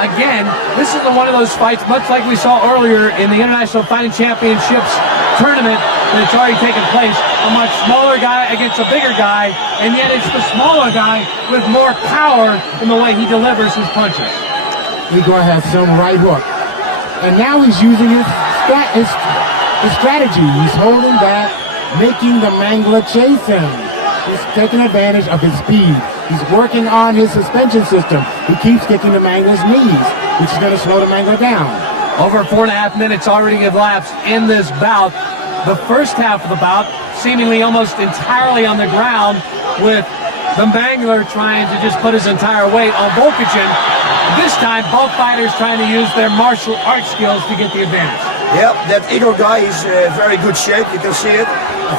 again, this is one of those fights, much like we saw earlier in the International Fighting Championships tournament that's already taken place. A much smaller guy against a bigger guy, and yet it's the smaller guy with more power in the way he delivers his punches. Igor has some right hook. And now he's using his strategy. He's holding back, making the Mangler chase him. He's taking advantage of his speed. He's working on his suspension system. He keeps kicking the Mangler's knees, which is going to slow the Mangler down. Over 4.5 minutes already have elapsed in this bout. The first half of the bout seemingly almost entirely on the ground, with the Mangler trying to just put his entire weight on Volkagin. This time, both fighters trying to use their martial arts skills to get the advantage. Yep, that Igor guy is very good shape. You can see it.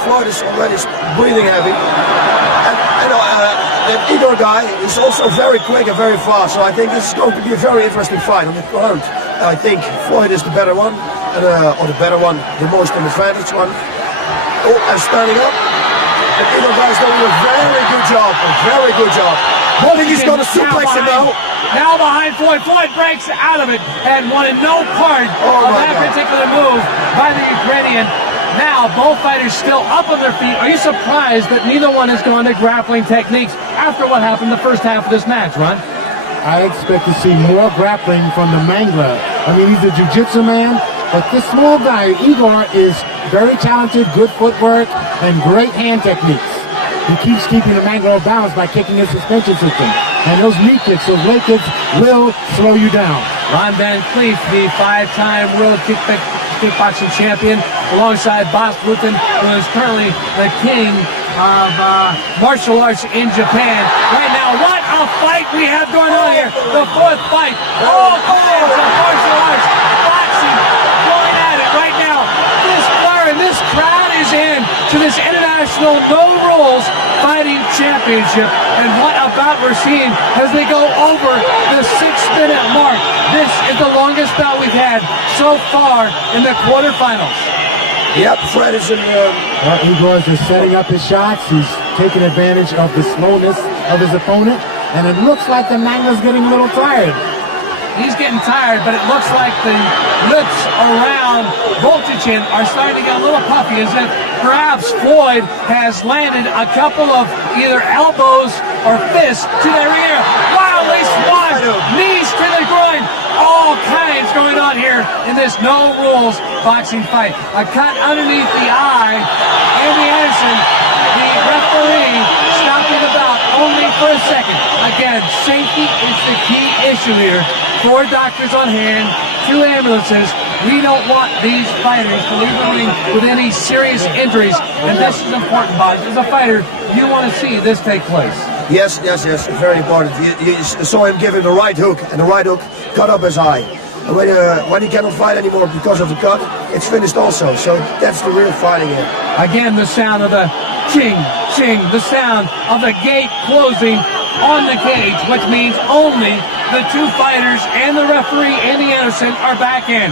Floyd is already breathing heavy. And that Igor guy is also very quick and very fast. So I think this is going to be a very interesting fight on the ground. I think Floyd is the better one, or the better one, the most advantage one. Oh, and standing up. The Igor guy is doing a very good job. A very good job. I think he's going to suplex him now. Now behind Floyd. Floyd breaks out of it and wanted no part of that particular move by the Ukrainian. Now, both fighters still up on their feet. Are you surprised that neither one has gone to grappling techniques after what happened the first half of this match, Ron? I expect to see more grappling from the Mangler. I mean, he's a jiu-jitsu man, but this small guy, Igor, is very talented, good footwork, and great hand techniques. He keeps keeping the Mangler balanced by kicking his suspension system. And those knee kicks, those leg kicks, will slow you down. Ron Van Cleef, the 5-time world kickboxing champion, alongside Bas Rutten, who is currently the king of martial arts in Japan. Right now, what a fight we have going on here. The fourth fight. All kinds of martial arts, boxing, going at it right now. This fire and this crowd is in to this international no rules fighting championship. And what about we're seeing as they go over the 6-minute mark. This is the longest bout we've had so far in the quarterfinals. Yep, Fred is in Igor is just setting up his shots. He's taking advantage of the slowness of his opponent. And it looks like the Mangler's getting a little tired. He's getting tired, but it looks like the lips around Volkagin are starting to get a little puffy, as if perhaps Floyd has landed a couple of either elbows or fists to their ear. Wildly swung, knees to the groin. All kinds going on here in this no-rules boxing fight. A cut underneath the eye. Andy Anderson, the referee, stopping the bout only for a second. Again, safety is the key issue here. 4 doctors on hand, 2 ambulances. We don't want these fighters to leave the ring with any serious injuries, and this is important, Bob. As a fighter, you want to see this take place. Yes, very important. You saw him give him the right hook, and the right hook cut up his eye. And when he cannot fight anymore because of the cut, it's finished also. So that's the real fighting here. Again, the sound of the ching, ching, the sound of the gate closing on the cage, which means only the 2 fighters and the referee, Andy Anderson, are back in.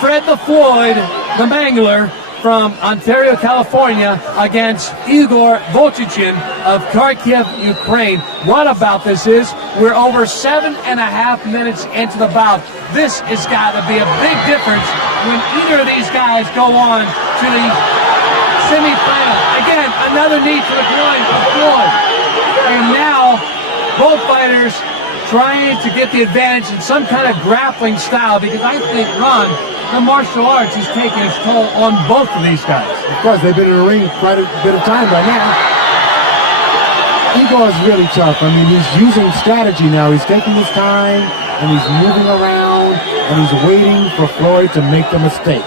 Fred the Floyd, the Mangler, from Ontario, California, against Igor Volkagin of Kharkiv, Ukraine. What about this is, we're over 7.5 minutes into the bout. This has got to be a big difference when either of these guys go on to the semifinal. Again, another knee to the groin of Floyd. And now, both fighters trying to get the advantage in some kind of grappling style, because I think, Ron, the martial arts is taking its toll on both of these guys. Of course, they've been in the ring quite a bit of time by now. Igor is really tough. I mean, he's using strategy now. He's taking his time, and he's moving around, and he's waiting for Floyd to make the mistake.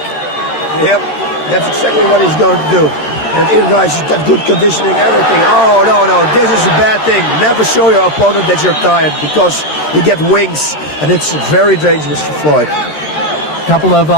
Yep, that's exactly what he's going to do. And Igor guys has got good conditioning, everything. Oh, no, this is a bad thing. Never show your opponent that you're tired, because you get wings, and it's very dangerous for Floyd. Couple of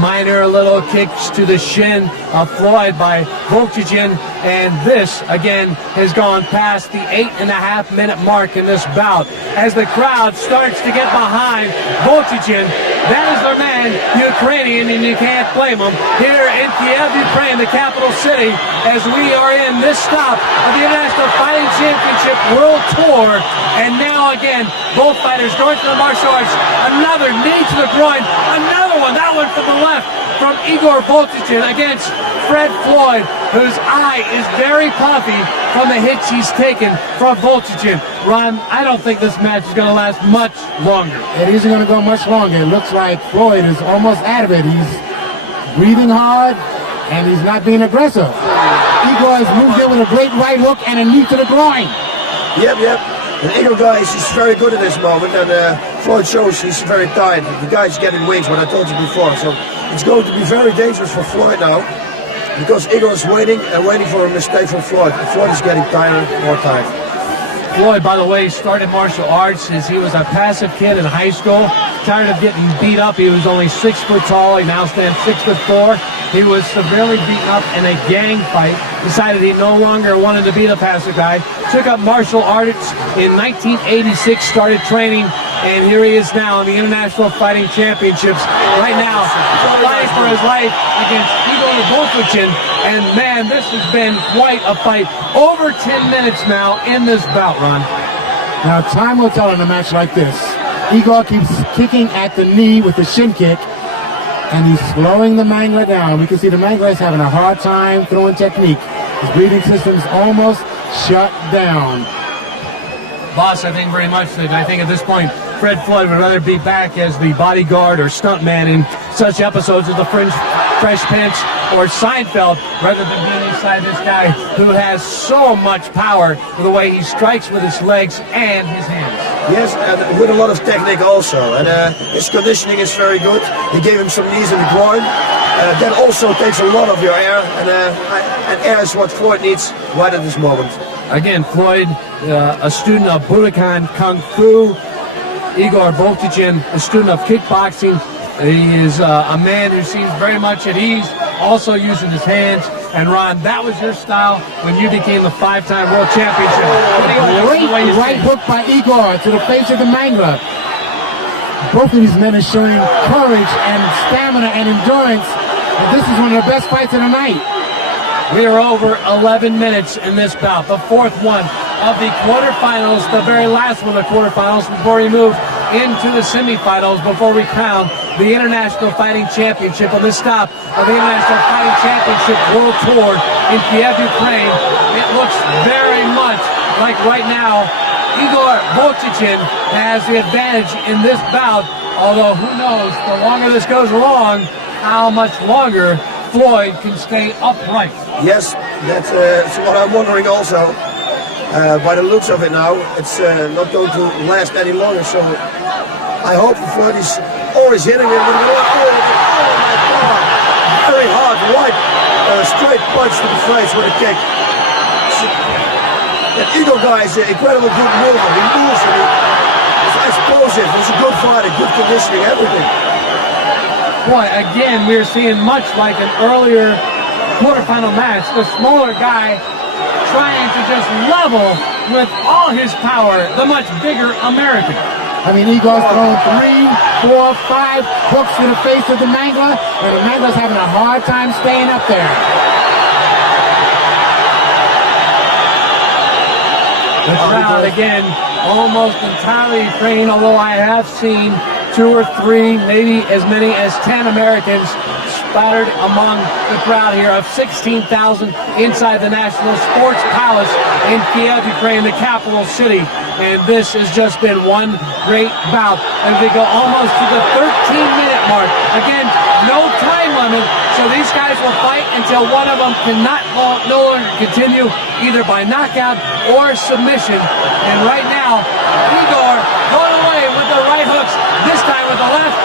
minor little kicks to the shin of Floyd by Volkagin. And this, again, has gone past the 8.5-minute mark in this bout. As the crowd starts to get behind Voltigin, that is their man, Ukrainian, and you can't blame him. Here in Kiev, Ukraine, the capital city, as we are in this stop of the International Fighting Championship World Tour. And now, again, both fighters going to the martial arts. Another knee to the groin. Another one, that one from the left, from Igor Voltigin against Fred Floyd, whose eye is very puffy from the hits he's taken from Voltigin. Ron, I don't think this match is going to last much longer. It isn't going to go much longer. It looks like Floyd is almost out of it. He's breathing hard, and he's not being aggressive. Igor has moved in with a great right hook and a knee to the groin. Yep. And Igor guy is very good at this moment, and Floyd shows he's very tired. The guy's getting wings, what I told you before. So it's going to be very dangerous for Floyd now, because Igor is waiting for a mistake from Floyd. Floyd is getting tired, more tired. Floyd, by the way, started martial arts as he was a passive kid in high school. Tired of getting beat up. He was only 6 foot tall. He now stands 6'4". He was severely beaten up in a gang fight. Decided he no longer wanted to be the passive guy. Took up martial arts in 1986. Started training, and here he is now in the International Fighting Championships. Right now, fighting for his life against Igor Voltigin. And man, this has been quite a fight. Over 10 minutes now in this bout, Ron. Now, time will tell in a match like this. Igor keeps kicking at the knee with the shin kick, and he's slowing the Mangler down. We can see the Mangler is having a hard time throwing technique. His breathing system's almost shut down. Boss, I think very much that I think at this point, Fred Floyd would rather be back as the bodyguard or stuntman in such episodes of The Fresh Prince or Seinfeld, rather than being inside this guy who has so much power with the way he strikes with his legs and his hands. Yes, and with a lot of technique also, and his conditioning is very good. He gave him some knees in the groin. That also takes a lot of your air, and air is what Floyd needs right at this moment. Again, Floyd, a student of Budokan Kung Fu. Igor Voltigin, a student of kickboxing. He is a man who seems very much at ease, also using his hands. And Ron, that was your style when you became the 5-time world championship. Great right hook by Igor to the face of the Mangler. Both of these men are showing courage and stamina and endurance. This is one of the best fights of the night. We are over 11 minutes in this bout, the fourth one of the quarterfinals, the very last one of the quarterfinals before we move into the semifinals, before we crown the International Fighting Championship on this stop of the International Fighting Championship World Tour in Kiev, Ukraine. It looks very much like right now Igor Voltigin has the advantage in this bout, although who knows, the longer this goes along, how much longer Floyd can stay upright. Yes, that's what I'm wondering also. By the looks of it now, it's not going to last any longer, so I hope Floyd is always hitting him with oh my God, very hard, right, straight punch to the face with a kick. That Igor guy is an incredible good mover. He moves and he's explosive, he's a good fighter, good conditioning, everything. Boy, again, we're seeing much like an earlier quarterfinal match, the smaller guy trying to just level with all his power the much bigger American. I mean, Igor's thrown 3, 4, 5 hooks to the face of the Mangler, and the Mangler's having a hard time staying up there. The crowd, again, almost entirely Ukraine, although I have seen 2 or 3, maybe as many as 10 Americans spattered among the crowd here of 16,000 inside the National Sports Palace in Kiev, Ukraine, the capital city. And this has just been one great bout. And we go almost to the 13-minute mark. Again, no time limit, so these guys will fight until one of them cannot no longer continue, either by knockout or submission. And right now, Igor going away with the right hooks, this time with the left,